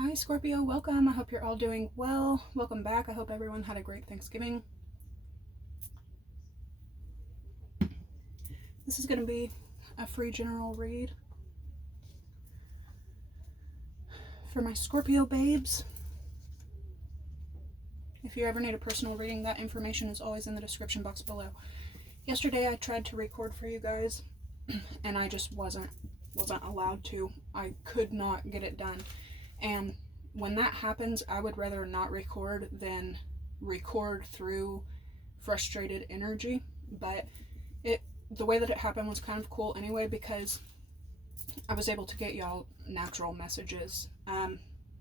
Hi Scorpio, welcome. I hope you're all doing well. Welcome back. I hope everyone had a great Thanksgiving. This is going to be a free general read for my Scorpio babes. If you ever need a personal reading, that information is always in the description box below. Yesterday I tried to record for you guys and I just wasn't allowed to. I could not get it done. And when that happens, I would rather not record than record through frustrated energy. But the way that it happened was kind of cool anyway, because I was able to get y'all natural messages.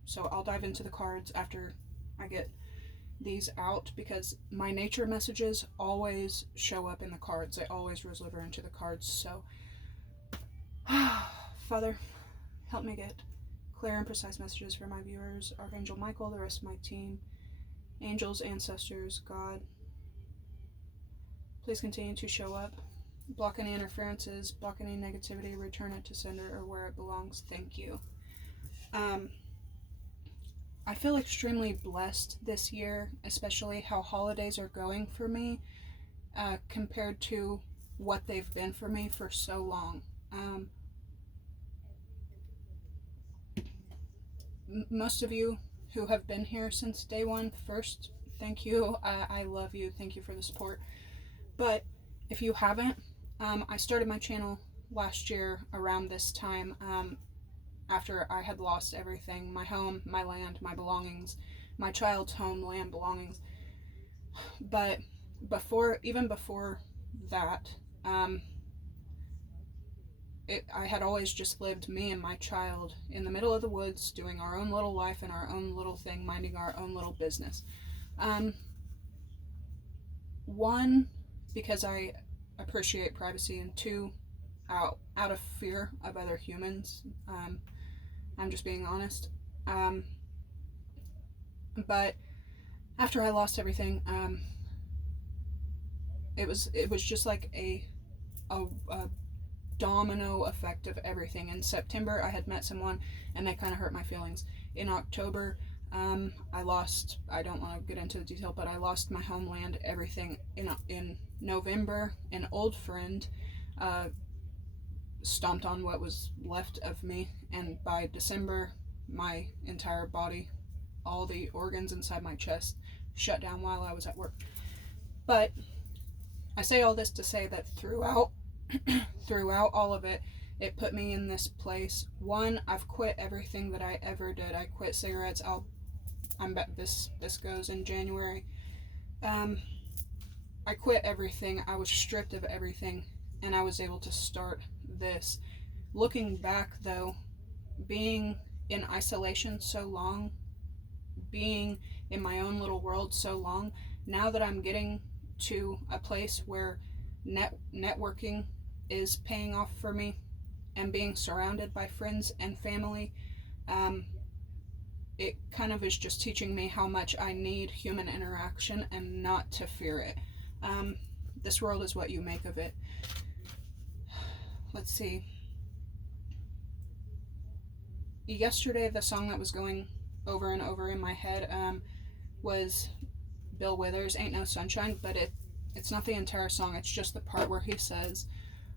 So I'll dive into the cards after I get these out, because my nature messages always show up in the cards. They always deliver into the cards. So Father, help me get clear and precise messages for my viewers, Archangel Michael, the rest of my team, angels, ancestors, God. Please continue to show up. Block any interferences, block any negativity, return it to sender or where it belongs. Thank you. I feel extremely blessed this year, especially how holidays are going for me compared to what they've been for me for so long. Most of you who have been here since day one, first, thank you. I love you. Thank you for the support. But if you haven't, I started my channel last year around this time, after I had lost everything, my home, my land, my belongings, my child's home, land, belongings. But even before that, I had always just lived, me and my child, in the middle of the woods, doing our own little life and our own little thing, minding our own little business. One, because I appreciate privacy, and two, out of fear of other humans. I'm just being honest. But after I lost everything, it was just like a domino effect of everything. In September, I had met someone, and they kind of hurt my feelings. In October, I lost, I don't want to get into the detail, but I lost my homeland, everything. In November, an old friend stomped on what was left of me, and by December, my entire body, all the organs inside my chest, shut down while I was at work. But I say all this to say that throughout all of it, it put me in this place. One, I've quit everything that I ever did. I quit cigarettes. This goes in January. I quit everything. I was stripped of everything, and I was able to start this. Looking back, though, being in isolation so long, being in my own little world so long, now that I'm getting to a place where networking is paying off for me, and being surrounded by friends and family, it kind of is just teaching me how much I need human interaction and not to fear it. This world is what you make of it. Let's see. Yesterday, the song that was going over and over in my head was Bill Withers' Ain't No Sunshine, but it's not the entire song. It's just the part where he says,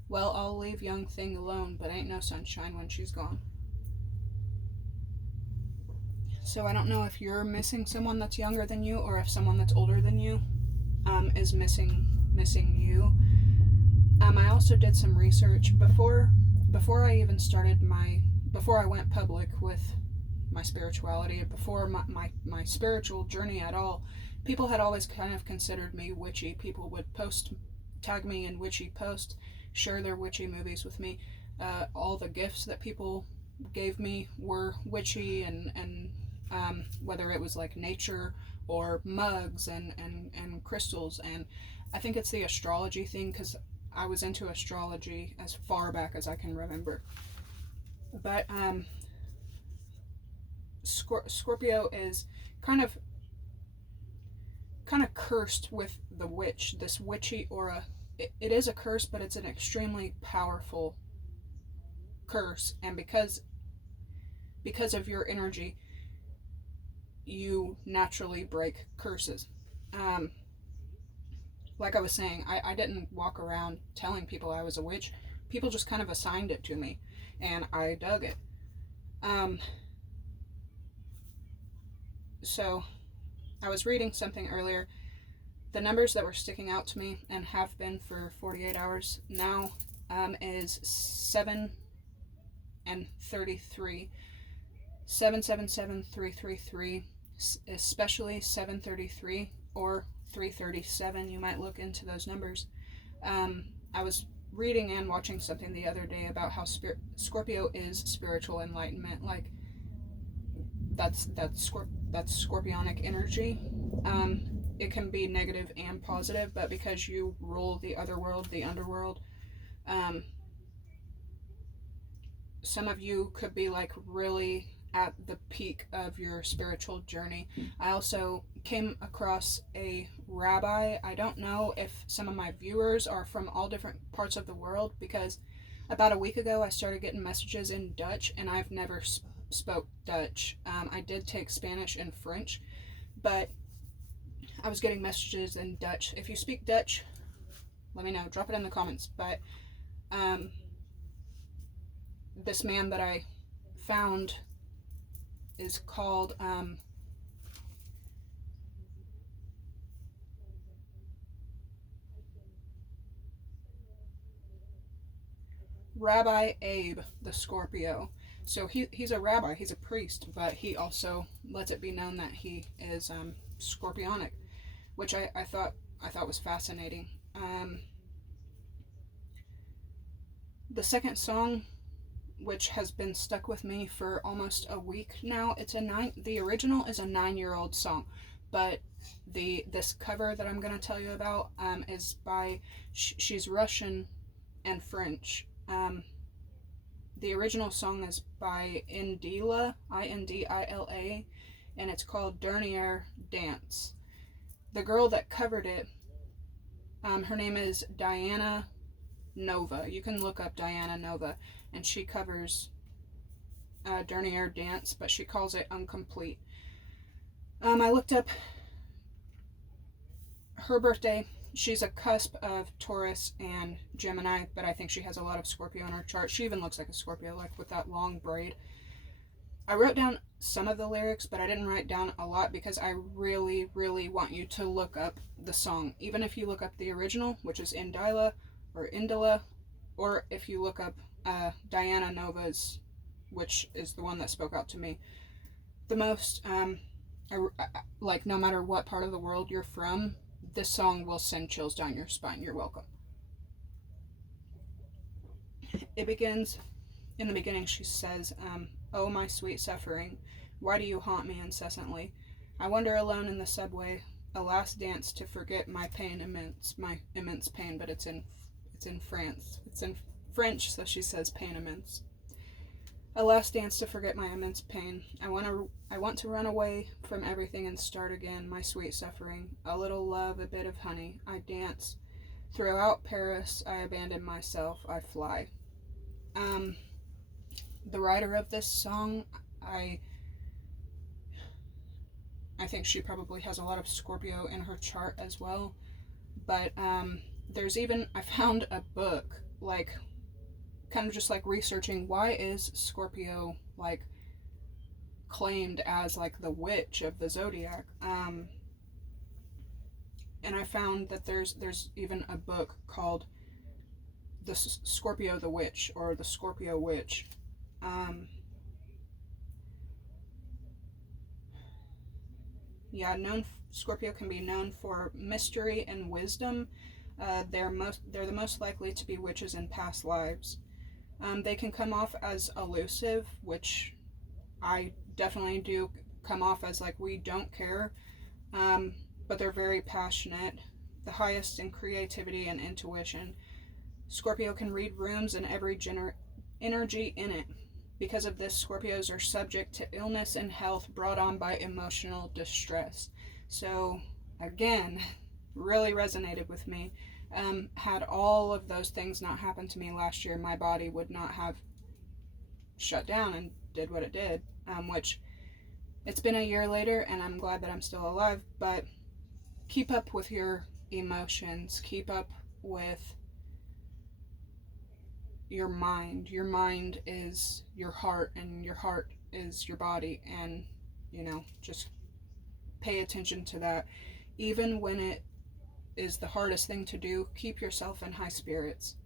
well, I'll leave young thing alone, but ain't no sunshine when she's gone. So I don't know if you're missing someone that's younger than you, or if someone that's older than you is missing you. I also did some research before I even started before I went public with my spirituality, before my spiritual journey at all. People had always kind of considered me witchy. People would tag me in witchy posts, share their witchy movies with me. All the gifts that people gave me were witchy, and whether it was like nature or mugs and crystals. And I think it's the astrology thing, because I was into astrology as far back as I can remember. But Scorpio is kind of cursed with the witch, this witchy aura. It is a curse, but it's an extremely powerful curse, and because of your energy, you naturally break curses. Like I was saying, I didn't walk around telling people I was a witch. People just kind of assigned it to me, and I dug it. So I was reading something earlier. The numbers that were sticking out to me and have been for 48 hours now is 7 and 33. 777333, especially 733 or 337. You might look into those numbers. I was reading and watching something the other day about how Scorpio is spiritual enlightenment. Like that's scorpionic energy. It can be negative and positive, but because you rule the other world, the underworld, some of you could be like really at the peak of your spiritual journey. I also came across a rabbi. I don't know if some of my viewers are from all different parts of the world, because about a week ago I started getting messages in Dutch, and I've never spoke Dutch. I did take Spanish and French, but I was getting messages in Dutch. If you speak Dutch, let me know. Drop it in the comments. But this man that I found is called Rabbi Abe the Scorpio. So he's a rabbi, he's a priest, but he also lets it be known that he is scorpionic, which I thought was fascinating. The second song, which has been stuck with me for almost a week now, the original is a 9-year-old song, but this cover that I'm going to tell you about is by, she's Russian and French. The original song is by Indila, Indila, and it's called Dernier Dance. The girl that covered it, her name is Diana Nova. You can look up Diana Nova, and she covers Dernier Dance, but she calls it Incomplete. I looked up her birthday. She's a cusp of Taurus and Gemini, but I think she has a lot of Scorpio in her chart. She even looks like a Scorpio, like with that long braid. I wrote down some of the lyrics, but I didn't write down a lot because I really, really want you to look up the song. Even if you look up the original, which is Indila, or if you look up Diana Nova's, which is the one that spoke out to me the most, like no matter what part of the world you're from, this song will send chills down your spine. You're welcome. It begins, in the beginning she says, "Oh my sweet suffering, why do you haunt me incessantly? I wander alone in the subway, a last dance to forget my immense pain," but it's in France. It's in French, so she says pain immense. "A last dance to forget my immense pain. I want to run away from everything and start again, my sweet suffering. A little love, a bit of honey. I dance. Throughout Paris, I abandon myself. I fly." The writer of this song, I think she probably has a lot of Scorpio in her chart as well. But there's even, I found a book, like kind of just like researching why is Scorpio like claimed as like the witch of the zodiac, and I found that there's even a book called the Scorpio the Witch, or the Scorpio Witch. Scorpio can be known for mystery and wisdom. They're the most likely to be witches in past lives. They can come off as elusive, which I definitely do come off as like we don't care, but they're very passionate, the highest in creativity and intuition. Scorpio can read rooms and every energy in it. Because of this, Scorpios are subject to illness and health brought on by emotional distress. So again, really resonated with me. Had all of those things not happened to me last year, my body would not have shut down and did what it did, which It's been a year later, and I'm glad that I'm still alive, but keep up with your emotions. Keep up with your mind. Your mind is your heart, and your heart is your body, and, just pay attention to that. Even when it is the hardest thing to do, keep yourself in high spirits.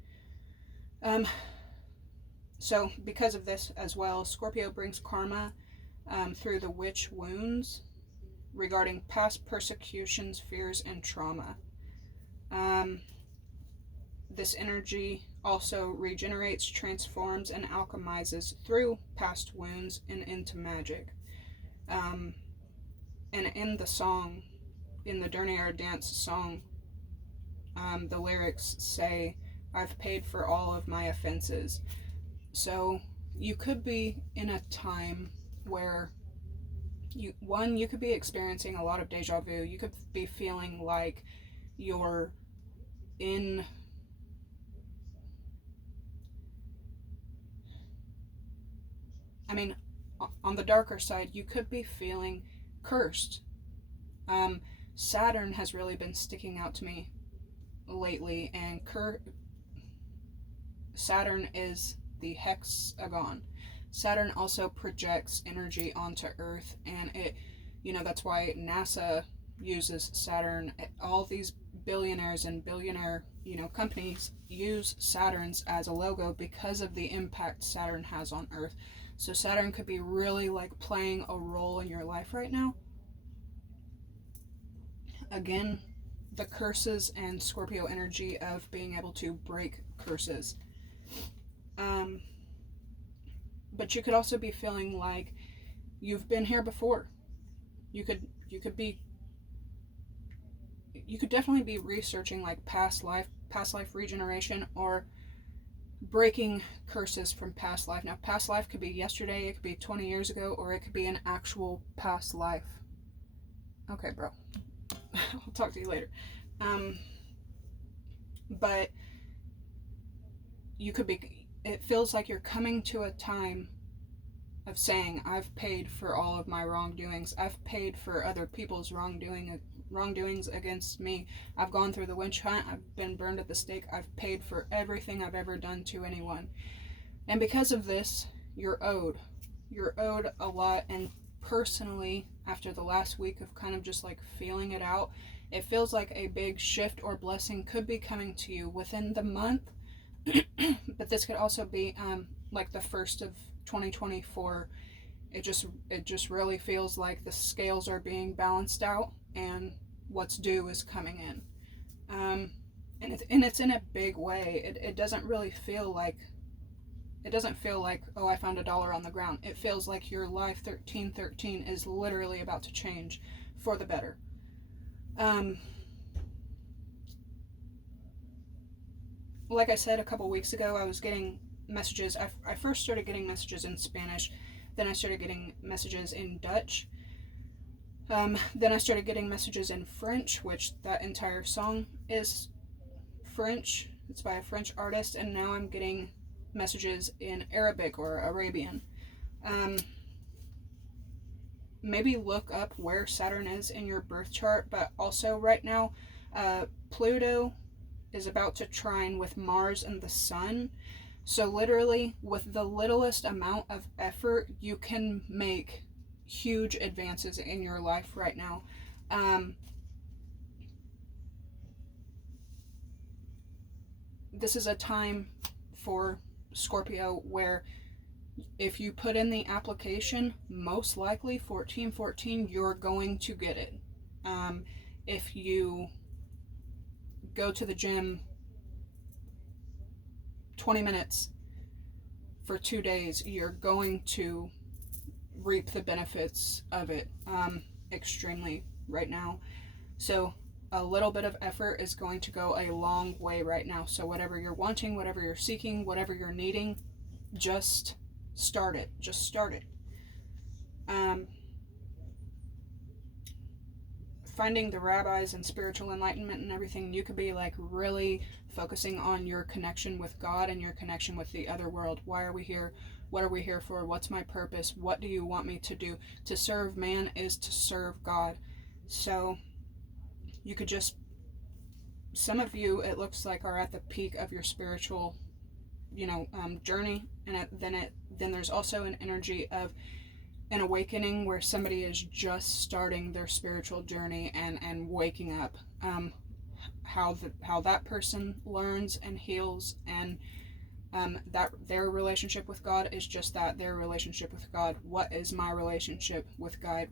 So because of this as well, Scorpio brings karma through the witch wounds regarding past persecutions, fears, and trauma. This energy also regenerates, transforms, and alchemizes through past wounds and into magic. And in the song, in the Dernier Dance song, the lyrics say, "I've paid for all of my offenses." So you could be in a time where you could be experiencing a lot of deja vu. You could be feeling like you're in on the darker side, you could be feeling cursed. Saturn has really been sticking out to me lately, and Saturn is the hexagon. Saturn also projects energy onto Earth, and that's why NASA uses Saturn. All these billionaires and billionaire, companies use Saturns as a logo because of the impact Saturn has on Earth. So Saturn could be really like playing a role in your life right now. Again, the curses and Scorpio energy of being able to break curses. But you could also be feeling like you've been here before. You could definitely be researching like past life regeneration, or breaking curses from past life. Now, past life could be yesterday, it could be 20 years ago, or it could be an actual past life. Okay, bro. I'll talk to you later. But it feels like you're coming to a time of saying, I've paid for all of my wrongdoings. I've paid for other people's wrongdoings against me. I've gone through the witch hunt. I've been burned at the stake. I've paid for everything I've ever done to anyone. And because of this, you're owed. You're owed a lot. And personally, after the last week of kind of just like feeling it out, it feels like a big shift or blessing could be coming to you within the month. But this could also be like the first of 2024. It just really feels like the scales are being balanced out, and what's due is coming in. And it's in a big way. It doesn't really feel like, oh, I found $1 on the ground. It feels like your life 1313 is literally about to change for the better. Like I said a couple weeks ago, I was getting messages. I first started getting messages in Spanish, then I started getting messages in Dutch, then I started getting messages in French, which that entire song is French. It's by a French artist, and now I'm getting messages in Arabic or Arabian. Maybe look up where Saturn is in your birth chart, but also right now, Pluto is about to trine with Mars and the Sun. So literally, with the littlest amount of effort, you can make huge advances in your life right now. This is a time for Scorpio where if you put in the application, most likely 1414, you're going to get it. If you go to the gym 20 minutes for 2 days, you're going to reap the benefits of it extremely right now. So a little bit of effort is going to go a long way right now. So whatever you're wanting, whatever you're seeking, whatever you're needing, just start it. Finding the rabbis and spiritual enlightenment and everything, you could be like really focusing on your connection with God and your connection with the other world. Why are we here? What are we here for? What's my purpose? What do you want me to do? To serve man is to serve God. So you could just, some of you, it looks like, are at the peak of your spiritual, journey. And then there's also an energy of an awakening where somebody is just starting their spiritual journey and waking up. How that person learns and heals, and that their relationship with God is just that, their relationship with God. What is my relationship with God?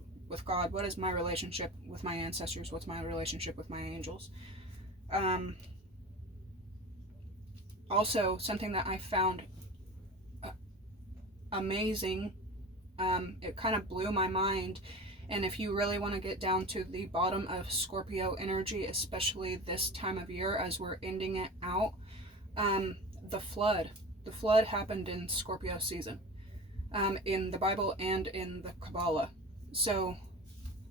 What is my relationship with my ancestors? What's my relationship with my angels? Also, something that I found amazing, it kind of blew my mind, and if you really want to get down to the bottom of Scorpio energy, especially this time of year as we're ending it out, the flood happened in Scorpio season, in the Bible and in the Kabbalah. So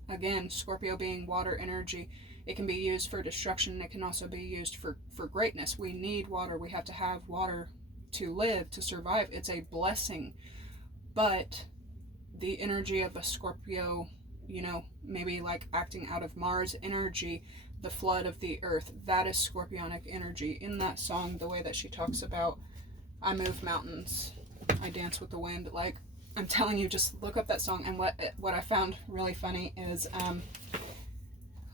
again, Scorpio being water energy, it can be used for destruction. It can also be used for greatness. We need water. We have to have water to live, to survive. It's a blessing. But the energy of a Scorpio, maybe like acting out of Mars energy, the flood of the earth, that is Scorpionic energy. In that song, the way that she talks about, I move mountains, I dance with the wind, like, I'm telling you, just look up that song. And what I found really funny is,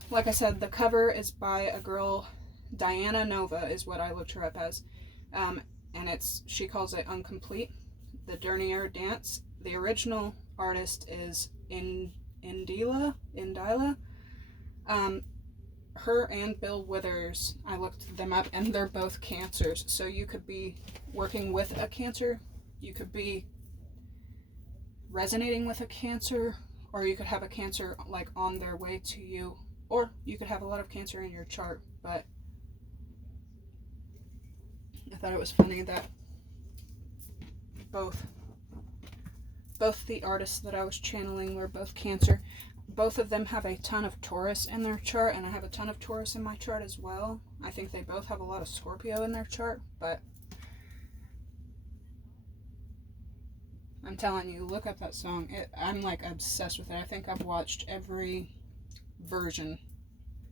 like I said, the cover is by a girl, Diana Nova is what I looked her up as, and she calls it Incomplete, the Dernier Dance. The original artist is Indila. Her and Bill Withers, I looked them up, and they're both Cancers. So you could be working with a Cancer, you could be resonating with a Cancer, or you could have a Cancer like on their way to you, or you could have a lot of Cancer in your chart. But I thought it was funny that both the artists that I was channeling were both Cancer. Both of them have a ton of Taurus in their chart, and I have a ton of Taurus in my chart as well. I think they both have a lot of Scorpio in their chart, but I'm telling you, look up that song. I'm like obsessed with it. I think I've watched every version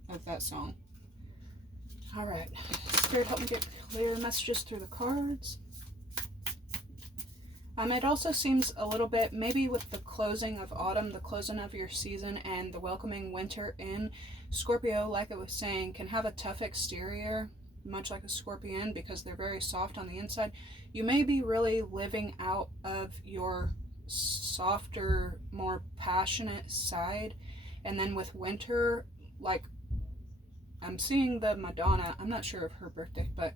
of that song. Alright, Spirit, help me get clear messages through the cards. It also seems a little bit, maybe with the closing of autumn, the closing of your season, and the welcoming winter in, Scorpio, like I was saying, can have a tough exterior, much like a Scorpion, because they're very soft on the inside. You may be really living out of your softer, more passionate side, and then with winter, like, I'm seeing the Madonna, I'm not sure of her birthday, but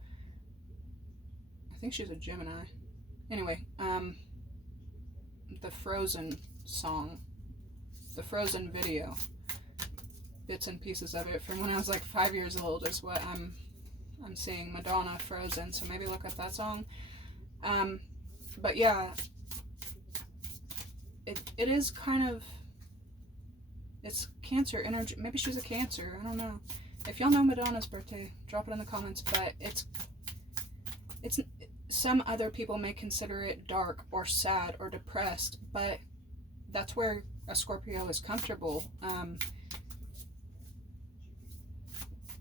I think she's a Gemini. Anyway, the Frozen song, the Frozen video, bits and pieces of it from when I was like 5 years old is what I'm seeing. Madonna, Frozen, so maybe look up that song. But yeah, it is kind of, it's Cancer energy. Maybe she's a Cancer, I don't know. If y'all know Madonna's birthday, drop it in the comments. But it's some other people may consider it dark or sad or depressed, but that's where a Scorpio is comfortable.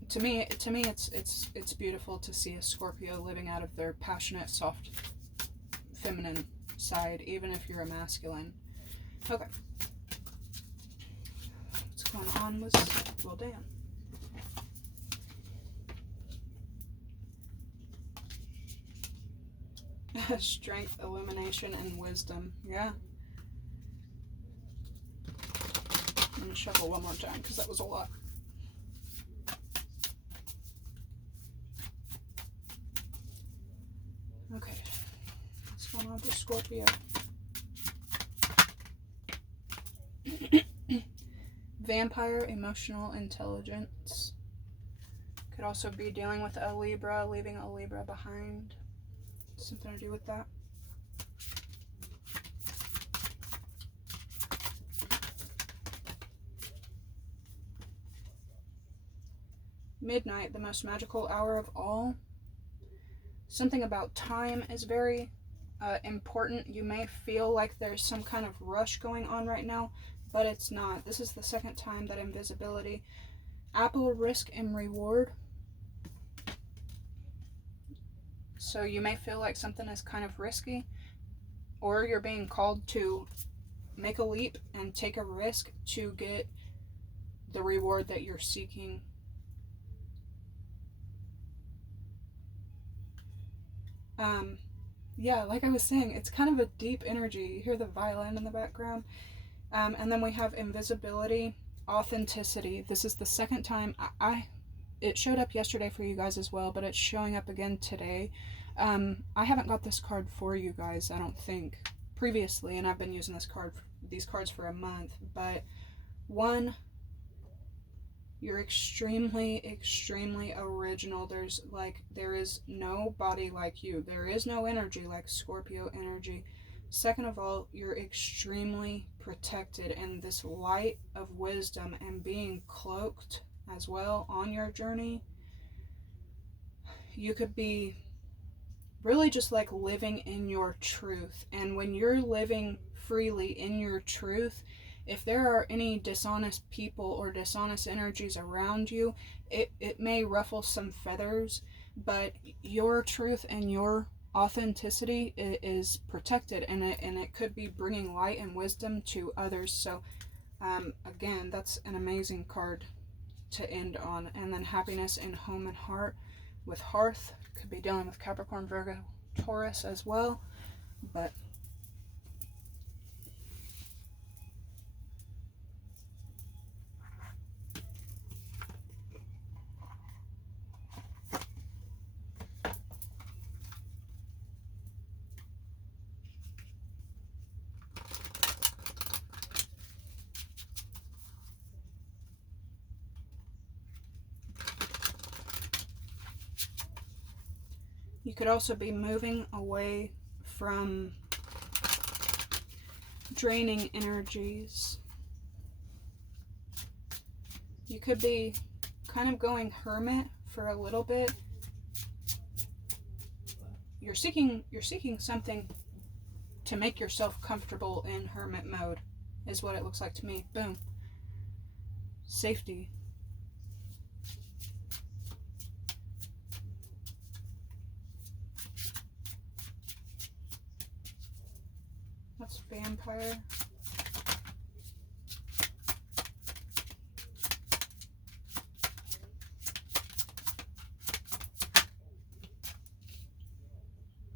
To me, it's beautiful to see a Scorpio living out of their passionate, soft, feminine side, even if you're a masculine. Okay, what's going on with, well, damn. Strength, illumination, and wisdom. Yeah. I'm going to shuffle one more time because that was a lot. Okay. What's going on with Scorpio? Vampire, emotional intelligence. Could also be dealing with a Libra, leaving a Libra behind. Something to do with that. Midnight, the most magical hour of all. Something about time is very important. You may feel like there's some kind of rush going on right now, but it's not. This is the second time that invisibility. Apple, risk and reward. So you may feel like something is kind of risky, or you're being called to make a leap and take a risk to get the reward that you're seeking. Yeah, like I was saying, it's kind of a deep energy. You hear the violin in the background. And then we have invisibility, authenticity. This is the second time it showed up yesterday for you guys as well, but it's showing up again today. I haven't got this card for you guys, I don't think, previously, and I've been using these cards for a month. But one, you're extremely, extremely original. There is nobody like you. There is no energy like Scorpio energy. Second of all, you're extremely protected in this light of wisdom and being cloaked as well on your journey. You could be really just like living in your truth. And when you're living freely in your truth, if there are any dishonest people or dishonest energies around you, it may ruffle some feathers, but your truth and your authenticity is protected, and it could be bringing light and wisdom to others. So again, that's an amazing card to end on. And then happiness in home and heart with hearth, could be dealing with Capricorn, Virgo, Taurus as well. But you could also be moving away from draining energies. You could be kind of going hermit for a little bit. You're seeking something to make yourself comfortable in hermit mode, is what it looks like to me. Boom. Safety. What's vampire?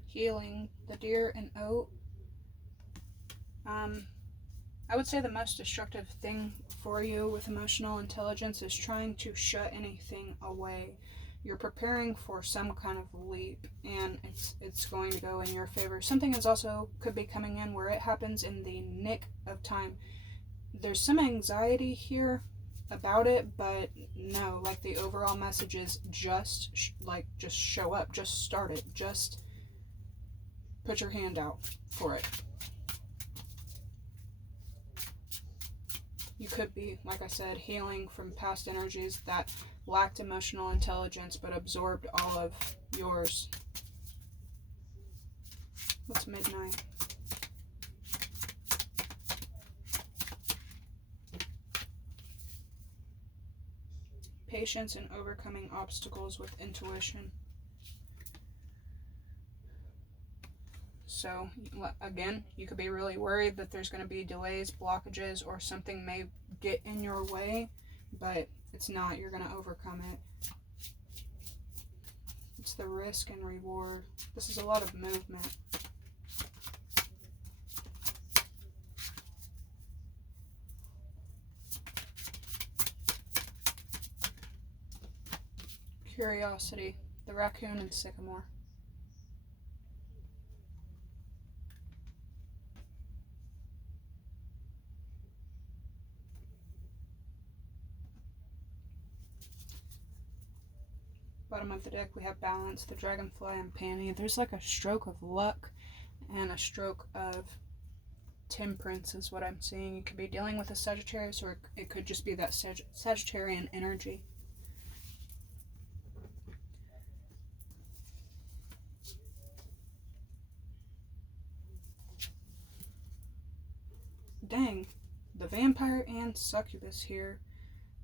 Healing, the deer and oat. I would say the most destructive thing for you with emotional intelligence is trying to shut anything away. You're preparing for some kind of leap, and it's going to go in your favor. Something is also could be coming in where it happens in the nick of time. There's some anxiety here about it, but no, like the overall message is just show up, just start it, just put your hand out for it. You could be, like I said, healing from past energies that lacked emotional intelligence but absorbed all of yours. What's midnight? Patience and overcoming obstacles with intuition. So, again, you could be really worried that there's going to be delays, blockages, or something may get in your way, but it's not. You're going to overcome it. It's the risk and reward. This is a lot of movement. Curiosity, the raccoon and sycamore. Bottom of the deck, we have balance, the dragonfly and Panny. There's like a stroke of luck and a stroke of temperance is what I'm seeing. You could be dealing with a Sagittarius, or it could just be that Sagittarian energy. dang, the vampire and succubus here.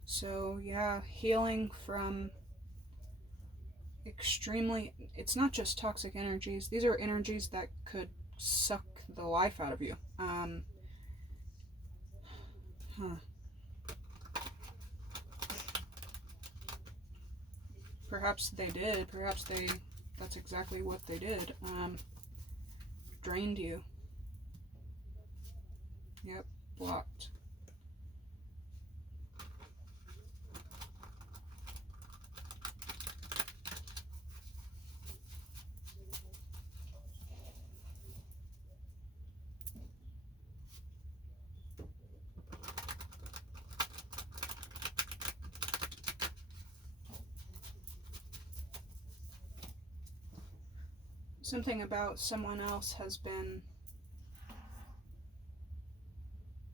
So yeah, healing from extremely, it's not just toxic energies, these are energies that could suck the life out of you. Perhaps they did, that's exactly what they did. Drained you. Yep, blocked. Something about someone else has been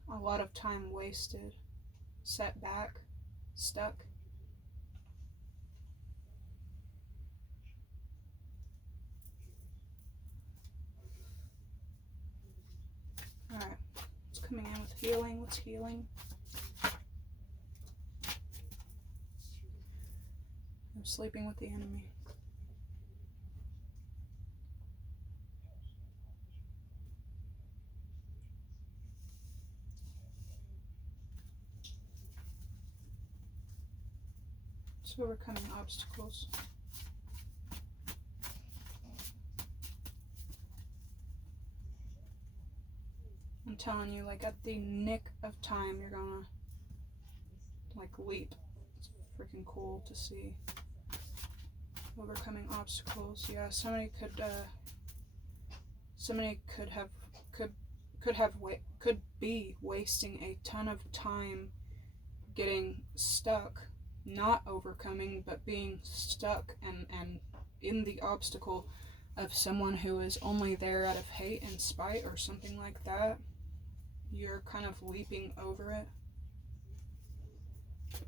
a lot of time wasted, set back, stuck. Alright, it's coming in with healing. What's healing? I'm sleeping with the enemy. It's overcoming obstacles. I'm telling you, like at the nick of time, you're gonna like leap. It's freaking cool to see. Overcoming obstacles. Yeah, somebody could be wasting a ton of time getting stuck, not overcoming, but being stuck and in the obstacle of someone who is only there out of hate and spite or something like that. You're kind of leaping over it.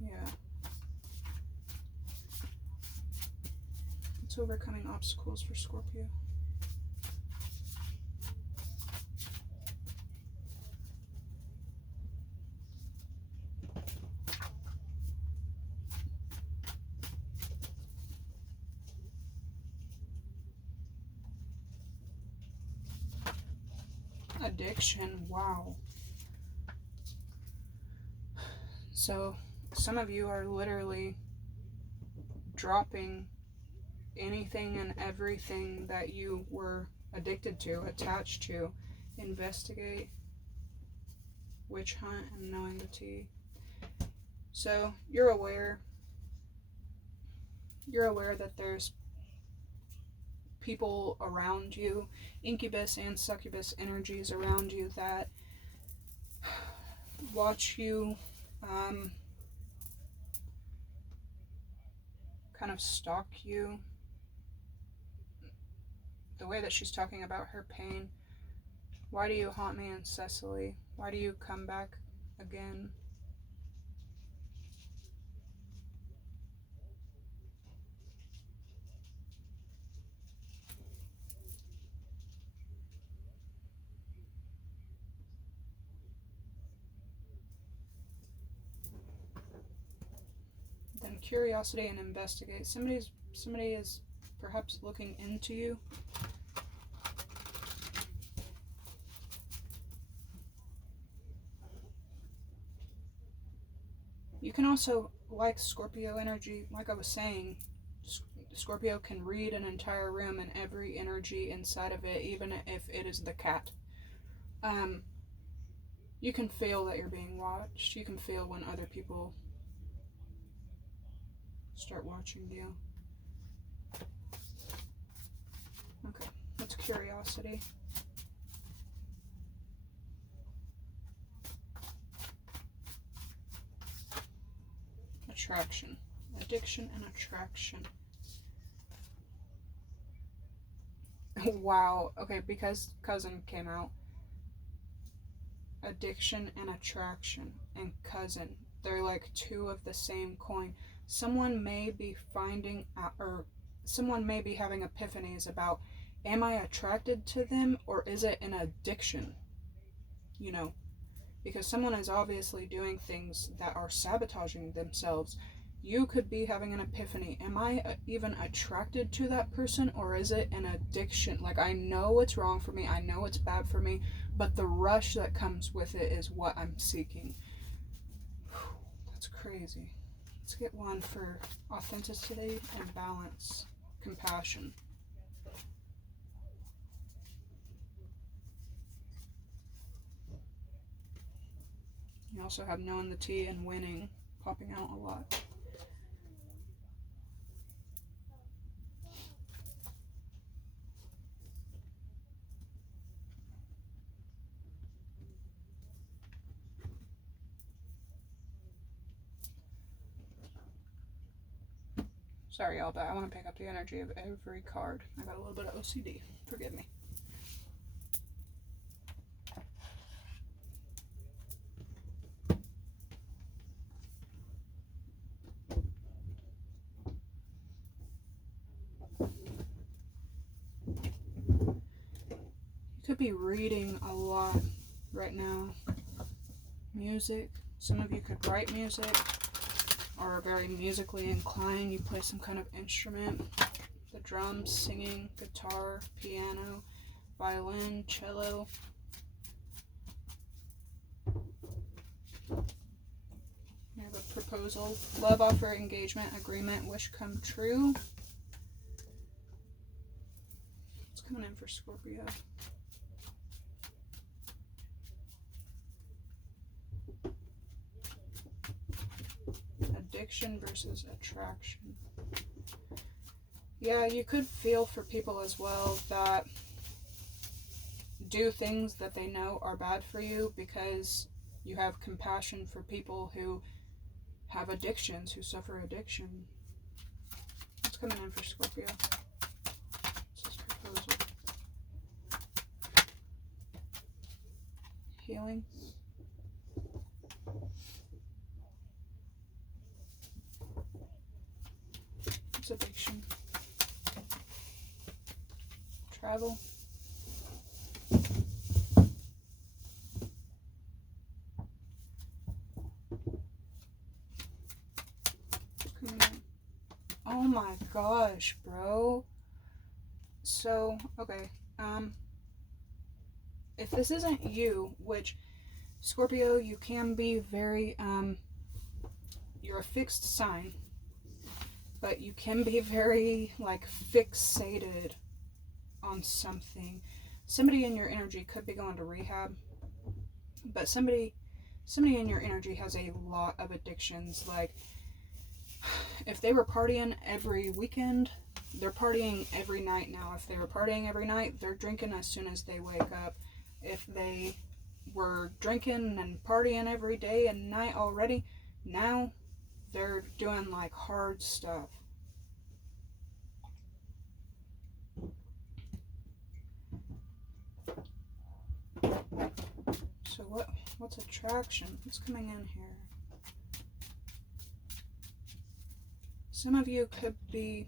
Yeah. It's overcoming obstacles for Scorpio. Addiction, wow. So some of you are literally dropping anything and everything that you were addicted to, attached to. Investigate, witch hunt, and knowing the tea. So you're aware that there's people around you, incubus and succubus energies around you that watch you, kind of stalk you. The way that she's talking about her pain. Why do you haunt me and Cecily? Why do you come back again? Then curiosity and investigate. Somebody is perhaps looking into you. You can also, like Scorpio energy, like I was saying, Scorpio can read an entire room and every energy inside of it, even if it is the cat. You can feel that you're being watched. You can feel when other people start watching you. Okay, that's curiosity. Attraction. Addiction and attraction. Wow. Okay, because cousin came out. Addiction and attraction and cousin. They're like two of the same coin. Someone may be finding or someone may be having epiphanies about, am I attracted to them or is it an addiction? You know, because someone is obviously doing things that are sabotaging themselves. You could be having an epiphany. Am I even attracted to that person, or is it an addiction? Like, I know it's wrong for me, I know it's bad for me, but the rush that comes with it is what I'm seeking. That's crazy. Let's get one for authenticity and balance, compassion. You also have knowing the tea and winning popping out a lot. Sorry, y'all, but I want to pick up the energy of every card. I got a little bit of OCD. Forgive me. You could be reading a lot right now. Music. Some of you could write music, or are very musically inclined. You play some kind of instrument. The drums, singing, guitar, piano, violin, cello. You have a proposal, love offer, engagement, agreement, wish come true. What's coming in for Scorpio? Addiction versus attraction. Yeah, you could feel for people as well that do things that they know are bad for you, because you have compassion for people who have addictions, who suffer addiction. What's coming in for Scorpio? What's this proposal? Healing. What's addiction? Travel. Oh my gosh, bro. So, okay. If this isn't you, which Scorpio, you can be very, you're a fixed sign, but you can be very, like, fixated on something. Somebody in your energy could be going to rehab, but somebody in your energy has a lot of addictions. Like, if they were partying every weekend, they're partying every night now. If they were partying every night, they're drinking as soon as they wake up. If they were drinking and partying every day and night already, now they're doing like hard stuff. So what's attraction? What's coming in here? Some of you could be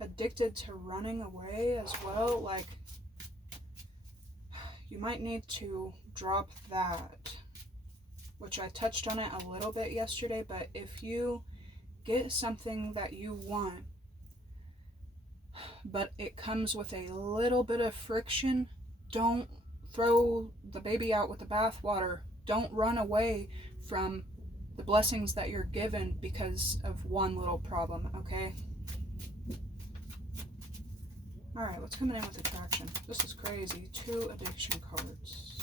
addicted to running away as well. Like, you might need to drop that, which I touched on it a little bit yesterday, but if you get something that you want, but it comes with a little bit of friction, don't throw the baby out with the bathwater. Don't run away from the blessings that you're given because of one little problem, okay? Alright, what's coming in with attraction? This is crazy. 2 addiction cards.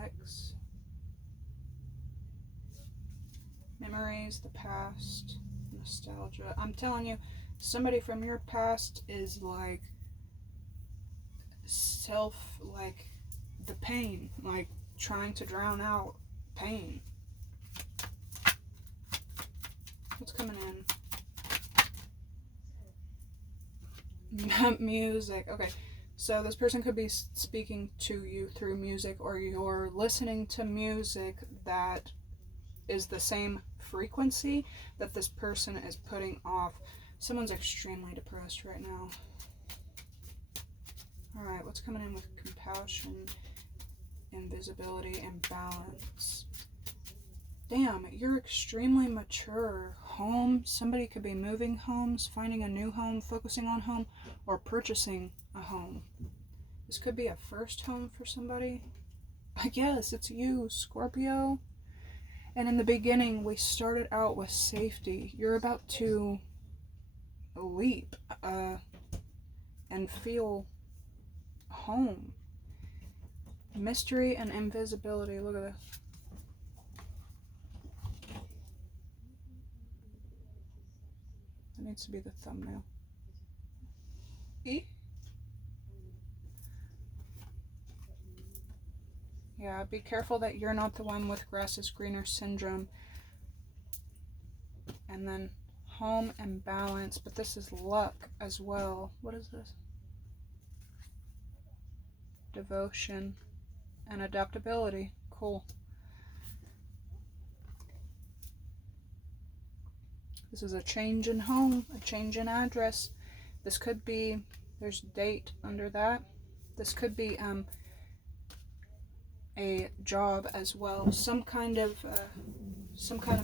X. Memories, the past, nostalgia. I'm telling you, somebody from your past is like like the pain, like trying to drown out pain. What's coming in? Music. Okay, so this person could be speaking to you through music, or you're listening to music that is the same frequency that this person is putting off. Someone's extremely depressed right now. Alright, what's coming in with compassion, invisibility, and balance? Damn, you're extremely mature. Home, somebody could be moving homes, finding a new home, focusing on home, or purchasing a home. This could be a first home for somebody. I guess it's you, Scorpio. And in the beginning, we started out with safety. You're about to leap and feel home. Mystery and invisibility. Look at this. That needs to be the thumbnail. Yeah, be careful that you're not the one with grass is greener syndrome. And then home and balance, but this is luck as well. What is this? Devotion and adaptability. Cool. This is a change in home, a change in address. This could be, there's date under that. This could be a job as well, some kind of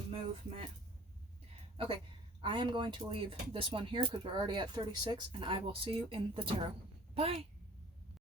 movement. Okay, I am going to leave this one here because we're already at 36, and I will see you in the tarot. Bye.